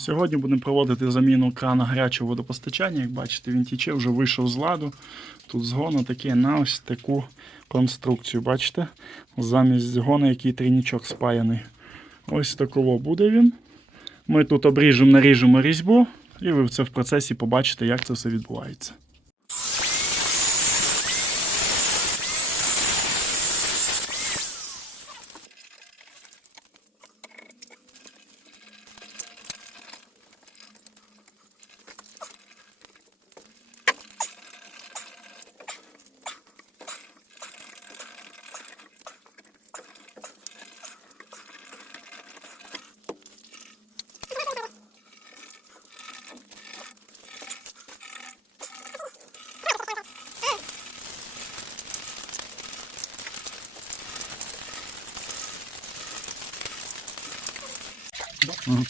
Сьогодні будемо проводити заміну крана гарячого водопостачання. Як бачите, він тіче, вже вийшов з ладу. Тут згону таке на ось таку конструкцію. Бачите? Замість згону, який трійничок спаяний. Ось такого буде він. Ми тут обріжемо, наріжемо різьбу, і ви це в процесі побачите, як це все відбувається. 嗯。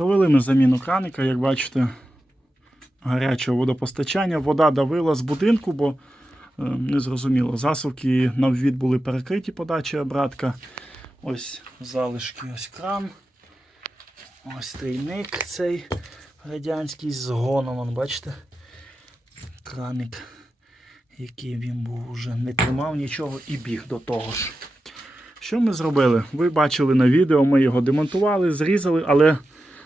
Провели ми заміну краника, як бачите, гарячого водопостачання. Вода давила з будинку, бо е, незрозуміло. Засувки на ввід були перекриті подачі обратка. Ось залишки, ось кран. Ось трійник цей радянський з згоном. Вон, бачите? Краник, який він був уже не тримав нічого і біг до того ж. Що ми зробили? Ви бачили на відео, ми його демонтували, зрізали, але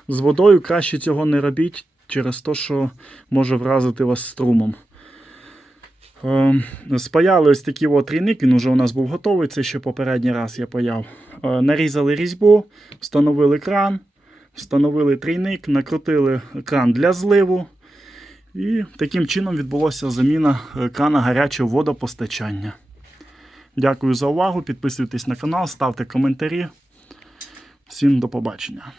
з водою краще цього не робіть через те, що може вразити вас струмом. Е, Спаяли ось такий от він вже у нас був готовий, це ще попередній раз я паяв. Е, Нарізали різьбу, встановили кран, встановили трійник, накрутили кран для зливу. І таким чином відбулася заміна е, крана гарячого водопостачання. Дякую за увагу. Підписуйтесь на канал, ставте коментарі. Всім до побачення.